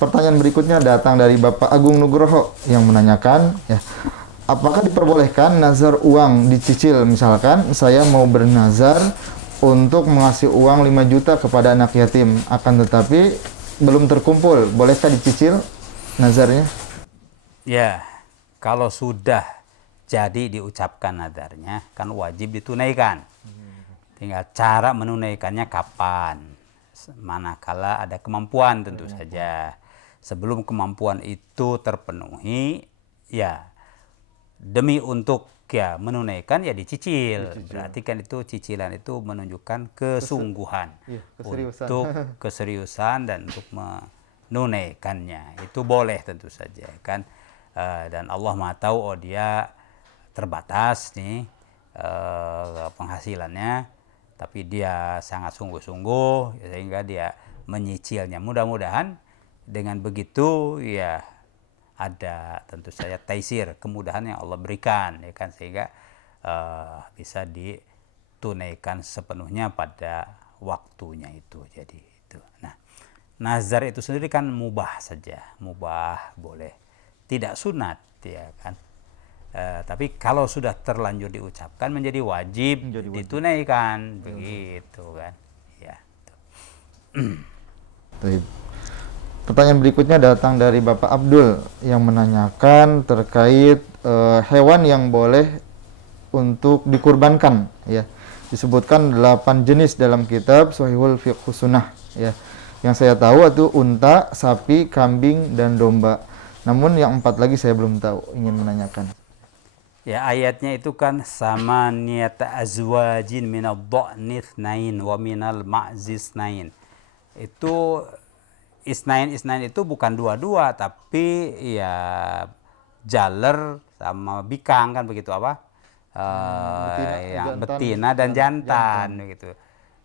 Pertanyaan berikutnya datang dari Bapak Agung Nugroho yang menanyakan, ya, apakah diperbolehkan nazar uang dicicil? Misalkan saya mau bernazar untuk mengasih uang 5 juta kepada anak yatim, akan tetapi belum terkumpul. Bolehkah dicicil nazarnya? Ya, kalau sudah jadi diucapkan nadarnya, kan wajib ditunaikan. Tinggal cara menunaikannya kapan. Manakala ada kemampuan tentu saja. Sebelum kemampuan itu terpenuhi, ya demi untuk ya menunaikan ya dicicil. Berarti kan itu cicilan itu menunjukkan kesungguhan Iya, keseriusan. untuk keseriusan dan untuk menunaikannya. Itu boleh tentu saja kan. Dan Allah Maha tahu, oh dia terbatas nih penghasilannya, tapi dia sangat sungguh-sungguh sehingga dia menyicilnya. Mudah-mudahan dengan begitu ya ada tentu saja taisir, kemudahan yang Allah berikan ya kan, sehingga bisa ditunaikan sepenuhnya pada waktunya itu. Jadi itu. Nah, nazar itu sendiri kan mubah saja, mubah boleh, tidak sunat ya kan. Tapi kalau sudah terlanjur diucapkan menjadi wajib, ditunaikan begitu kan. Ya. Baik. Pertanyaan berikutnya datang dari Bapak Abdul yang menanyakan terkait hewan yang boleh untuk dikurbankan, ya. Disebutkan 8 jenis dalam kitab Shahihul Fiqh Sunnah, ya. Yang saya tahu itu unta, sapi, kambing, dan domba. Namun yang 4 lagi saya belum tahu, ingin menanyakan. Ya, ayatnya itu kan sama niyata azwajin minal dha'ni itsnain wa minal ma'zi itsnain. Itu isnain itu bukan dua-dua, tapi ya jaler sama bikang kan begitu apa? Yang betina dan jantan gitu.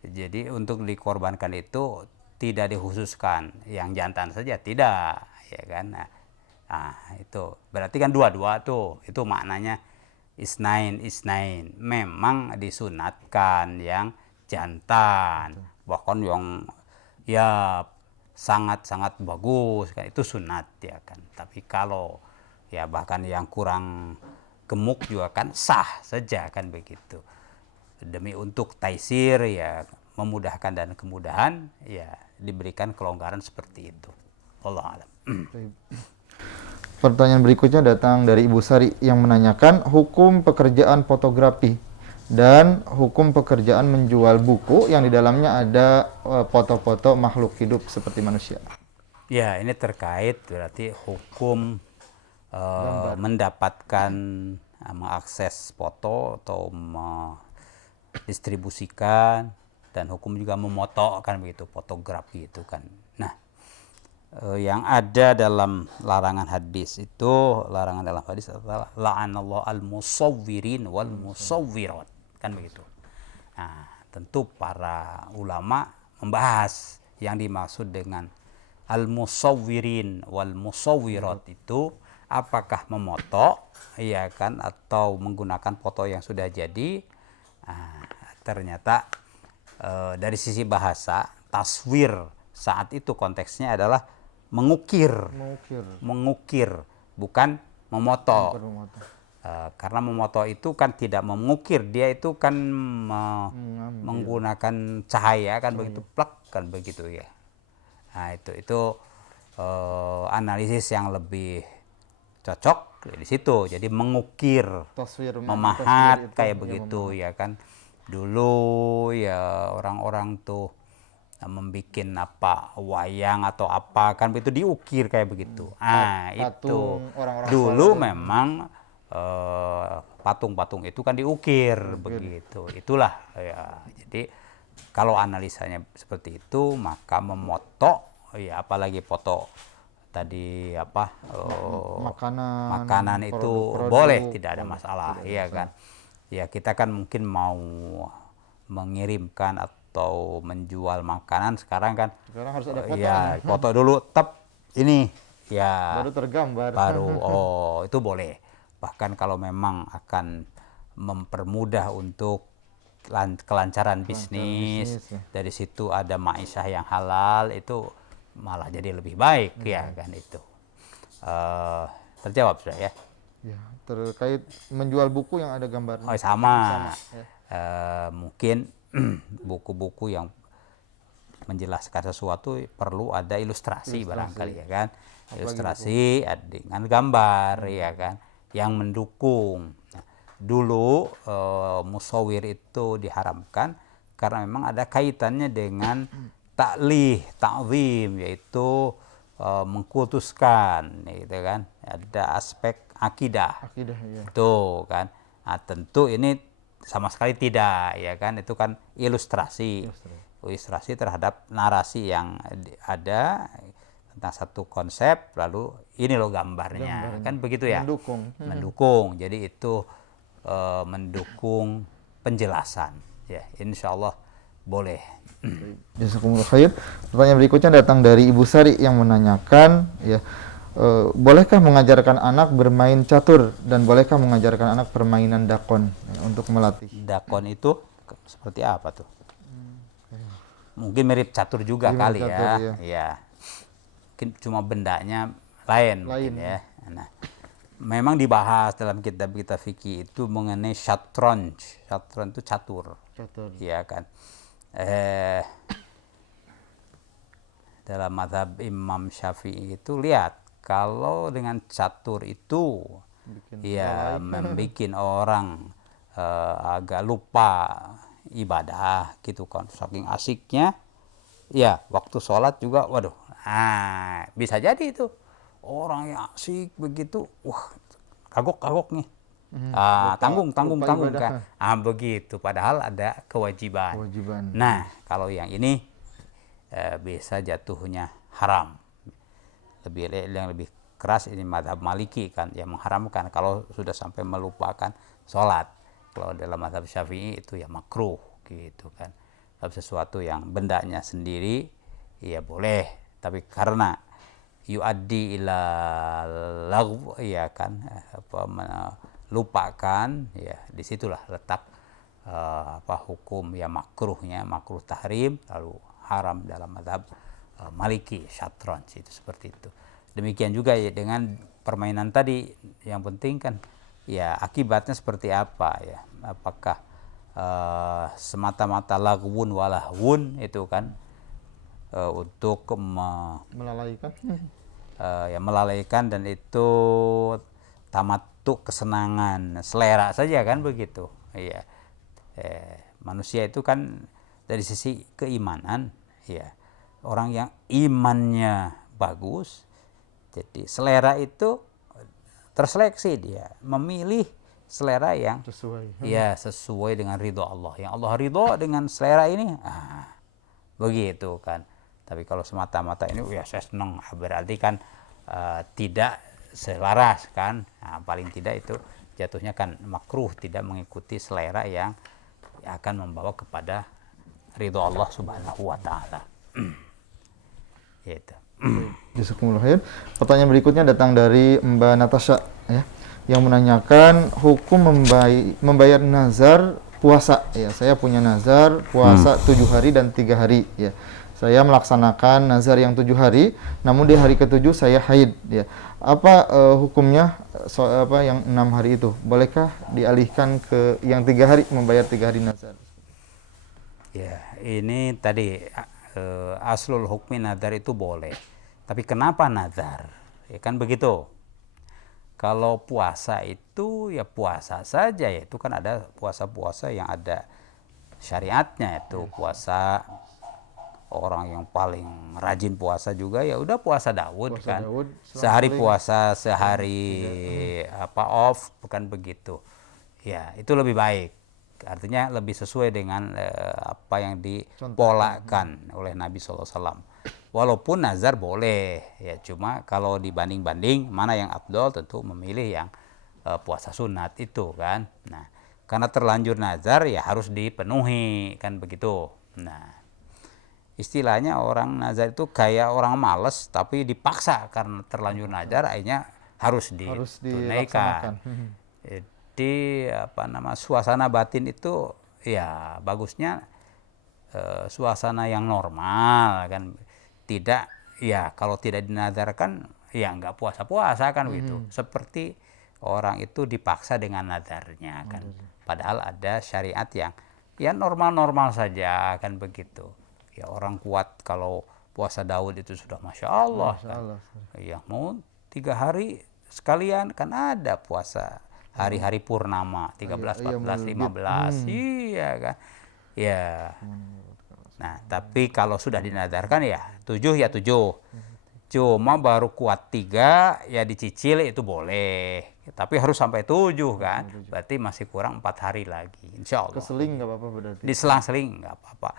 Jadi untuk dikorbankan itu tidak dikhususkan yang jantan saja, tidak ya kan. Nah, itu berarti kan dua-dua tuh. Itu maknanya isnain. Memang disunatkan yang jantan. Bahkan yang ya sangat-sangat bagus kan itu sunat ya kan. Tapi kalau ya bahkan yang kurang gemuk juga kan sah saja kan begitu. Demi untuk taisir ya, memudahkan dan kemudahan ya diberikan kelonggaran seperti itu. Wallahu a'lam. Pertanyaan berikutnya datang dari Ibu Sari yang menanyakan hukum pekerjaan fotografi dan hukum pekerjaan menjual buku yang di dalamnya ada foto-foto makhluk hidup seperti manusia. Ya, ini terkait berarti hukum mendapatkan mengakses foto atau mendistribusikan, dan hukum juga memoto kan begitu, fotografi itu kan. Nah, yang ada dalam larangan hadis itu, larangan dalam hadis adalah la'anallahu al-musawwirin wal musawwirat kan begitu. Nah, tentu para ulama membahas yang dimaksud dengan al-musawwirin wal musawwirat itu apakah memoto ya kan atau menggunakan foto yang sudah jadi. Nah, ternyata dari sisi bahasa taswir saat itu konteksnya adalah mengukir, bukan memoto. Karena memoto itu kan tidak mengukir, dia itu kan menggunakan cahaya kan begitu, plak kan begitu ya. Nah, itu analisis yang lebih cocok di situ. Jadi mengukir, memahat kayak begitu ya kan. Dulu ya orang-orang tuh membikin apa wayang atau apa kan begitu diukir kayak begitu. Itu dulu memang patung-patung itu kan diukir begitu. Itulah ya. Jadi kalau analisanya seperti itu, maka memoto ya apalagi foto tadi apa makanan itu boleh, tidak ada masalah ya kan. Ya kita kan mungkin mau mengirimkan atau menjual makanan sekarang kan harus ada foto ya foto dulu ini ya baru tergambar, itu boleh. Bahkan kalau memang akan mempermudah untuk kelancaran bisnis, dari situ ada ma'isyah yang halal, itu malah jadi lebih baik ya kan itu. Terjawab sudah ya. Ya, terkait menjual buku yang ada gambarnya. Oh sama. Ya. Mungkin buku-buku yang menjelaskan sesuatu perlu ada ilustrasi barangkali ya kan. Ilustrasi dengan gambar ya kan yang mendukung. Nah, dulu musawir itu diharamkan karena memang ada kaitannya dengan ta'lih, ta'zim, yaitu mengkultuskan gitu kan. Ada aspek akidah. Akidah ya. Tuh kan. Nah, tentu ini sama sekali tidak ya kan, itu kan ilustrasi terhadap narasi yang ada tentang satu konsep, lalu ini loh gambarnya. Kan begitu ya, mendukung. Jadi itu mendukung penjelasan ya, insya Allah boleh. Jazakumullah khair. Pertanyaan berikutnya datang dari Ibu Sari yang menanyakan ya, bolehkah mengajarkan anak bermain catur dan bolehkah mengajarkan anak permainan dakon untuk melatih? Dakon itu seperti apa tuh? Mungkin mirip catur juga kali catur, ya. Ya. Mungkin cuma bendanya lain. Mungkin ya. Nah, memang dibahas dalam kitab-kitab fikih itu mengenai syatranj. Syatranj itu catur. Iya kan. Dalam mazhab Imam Syafi'i itu lihat, kalau dengan catur itu ya membikin orang agak lupa ibadah gitu kan, saking asiknya ya waktu sholat juga waduh, bisa jadi itu orang yang asik begitu, wah kagok nih, tanggung kan, begitu padahal ada kewajiban. Nah kalau yang ini bisa jatuhnya haram. Yang lebih keras ini mazhab Maliki kan, yang mengharamkan kalau sudah sampai melupakan sholat. Kalau dalam mazhab Syafi'i itu ya makruh gitu kan. Kalau sesuatu yang bendanya sendiri ya boleh, tapi karena yuaddi ila lagw ya kan, lupakan ya, disitulah letak hukum ya makruhnya, makruh tahrim lalu haram dalam mazhab Maliki, syatranj itu seperti itu. Demikian juga ya dengan permainan tadi, yang penting kan ya akibatnya seperti apa ya, apakah semata-mata lagwun walahwun itu kan untuk melalaikan ya melalaikan, dan itu tamattu, kesenangan, selera saja kan begitu ya. Manusia itu kan dari sisi keimanan ya, orang yang imannya bagus, jadi selera itu terseleksi, dia memilih selera yang sesuai dengan ridho Allah, yang Allah ridho dengan selera ini, begitu kan. Tapi kalau semata-mata ini ya saya senang, berarti kan tidak selaras kan, paling tidak itu jatuhnya kan makruh, tidak mengikuti selera yang akan membawa kepada ridho Allah Subhanahu wa taala. Gitu. Jazakumullah khair. Pertanyaan berikutnya datang dari Mbak Natasha ya, yang menanyakan hukum membayar nazar puasa ya. Saya punya nazar puasa 7 hari dan 3 hari ya. Saya melaksanakan nazar yang 7 hari, namun di hari ke-7 saya haid ya. Apa hukumnya yang 6 hari itu? Bolehkah dialihkan ke yang 3 hari, membayar 3 hari nazar? Ya, ini tadi aslul hukmi nazar itu boleh. Tapi kenapa nazar? Ya kan begitu. Kalau puasa itu ya puasa saja ya, itu kan ada puasa-puasa yang ada syariatnya, itu puasa orang yang paling rajin puasa juga ya udah puasa Daud kan. Sehari puasa, sehari off, bukan begitu. Ya, itu lebih baik. Artinya lebih sesuai dengan apa yang dipolakan oleh Nabi SAW. Walaupun nazar boleh ya, cuma kalau dibanding-banding mana yang afdol, tentu memilih yang puasa sunat itu kan. Nah, karena terlanjur nazar ya harus dipenuhi kan begitu. Nah, istilahnya orang nazar itu kayak orang males tapi dipaksa karena terlanjur nazar, akhirnya harus ditunaikan. Jadi suasana batin itu ya bagusnya suasana yang normal kan, tidak ya kalau tidak dinadarkan ya nggak puasa-puasa kan begitu. Seperti orang itu dipaksa dengan nadarnya kan. Padahal ada syariat yang ya normal-normal saja kan begitu. Ya orang kuat kalau puasa Daud itu sudah Masya Allah Masya kan. Allah. Ya mau 3 hari sekalian kan ada puasa hari-hari purnama 13, 14, 15. Iya kan. Ya. Nah, tapi kalau sudah dinadarkan ya 7 ya 7. Cuma baru kuat 3 ya dicicil itu boleh. Tapi harus sampai 7 kan. Berarti masih kurang 4 hari lagi. Insya Allah. Keseling nggak apa-apa berarti. Diselang-seling nggak apa-apa.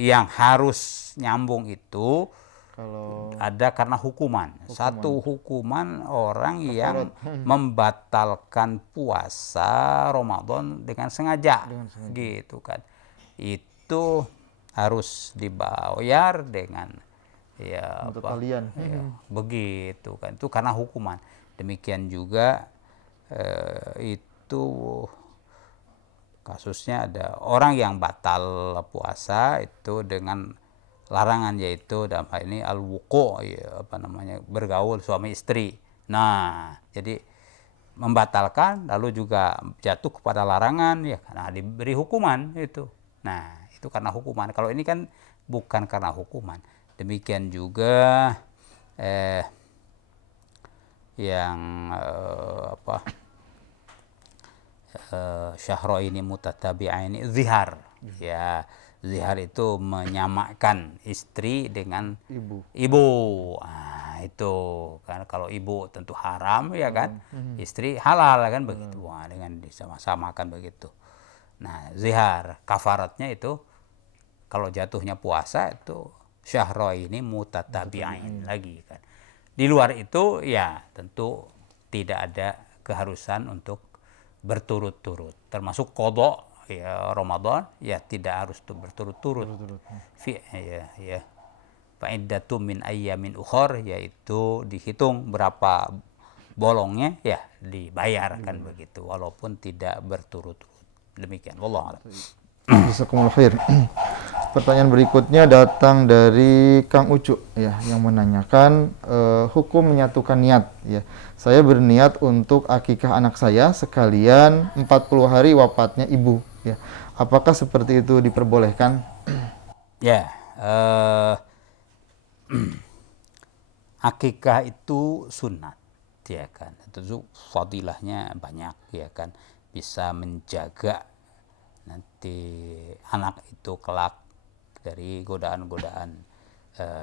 Yang harus nyambung itu Kalau ada karena hukuman. Satu hukuman orang yang membatalkan puasa Ramadan dengan sengaja. Gitu kan. Itu harus dibayar dengan ya untuk apa? kalian. Ya, begitu kan. Itu karena hukuman. Demikian juga itu kasusnya ada orang yang batal puasa itu dengan larangan, yaitu dalam hal ini al-wuqu, ya, apa namanya, bergaul suami istri. Nah, jadi membatalkan lalu juga jatuh kepada larangan ya karena diberi hukuman itu. Nah, itu karena hukuman. Kalau ini kan bukan karena hukuman. Demikian juga yang syahraini mutatabi'aini zihar. Ya, zihar itu menyamakan istri dengan ibu. Nah, itu kan kalau ibu tentu haram ya kan. Istri halal kan begitu. Wah, dengan disama-samakan begitu. Nah, zihar kafaratnya itu kalau jatuhnya puasa itu syahraini mutatabi'ain lagi kan. Di luar itu ya tentu tidak ada keharusan untuk berturut-turut, termasuk qada ya Ramadan ya tidak harus berturut-turut. Ya. Fa'iddatum min ayyamin ukhar, yaitu dihitung berapa bolongnya ya dibayarkan begitu walaupun tidak berturut-turut. Demikian, wallahu a'lam. Jazakumullah khair. Pertanyaan berikutnya datang dari Kang Ucu ya, yang menanyakan hukum menyatukan niat ya. Saya berniat untuk akikah anak saya sekalian 40 hari wafatnya ibu ya. Apakah seperti itu diperbolehkan? Ya, akikah itu sunat ya kan. Tentu fadilahnya banyak ya kan. Bisa menjaga nanti anak itu kelak dari godaan-godaan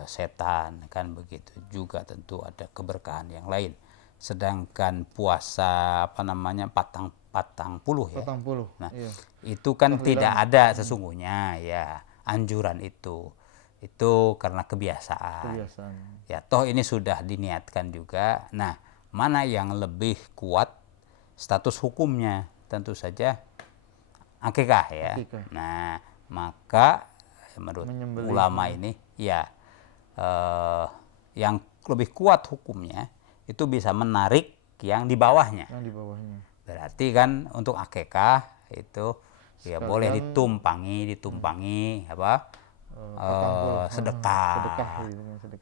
setan kan begitu. Juga tentu ada keberkahan yang lain. Sedangkan puasa apa namanya patang puluh ya. Nah, iya. itu kan tidak ada sesungguhnya ya anjuran itu. Itu karena kebiasaan. Ya toh ini sudah diniatkan juga. Nah, mana yang lebih kuat status hukumnya? Tentu saja akikah ya. Nah, maka menurut ulama ini ya yang lebih kuat hukumnya itu bisa menarik yang di bawahnya. Berarti kan untuk akikah itu ya boleh ditumpangi apa sedekah.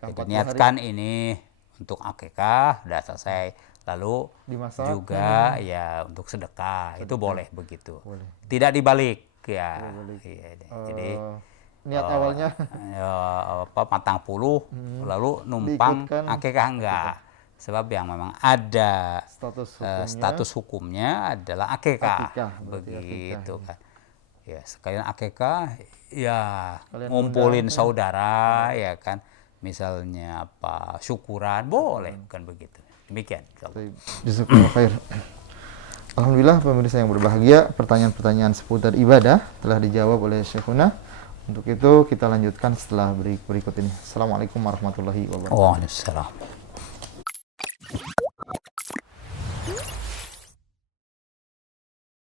Jadi niatkan ini untuk akikah sudah selesai, lalu dimasak, juga ya untuk sedekah. Itu boleh begitu. Tidak dibalik ya. Jadi niat awalnya matang puluh lalu numpang akikah enggak. Sebab yang memang ada status hukumnya adalah akikah begitu kan. Ya, sekalian akikah ya ngumpulin saudara ya kan. Misalnya apa syukuran boleh kan begitu. Demikian. Jazakumullah khair. Alhamdulillah pemirsa yang berbahagia, pertanyaan-pertanyaan seputar ibadah telah dijawab oleh Syekhuna. Untuk itu kita lanjutkan setelah berikut ini. Assalamualaikum warahmatullahi wabarakatuh. Waalaikumsalam.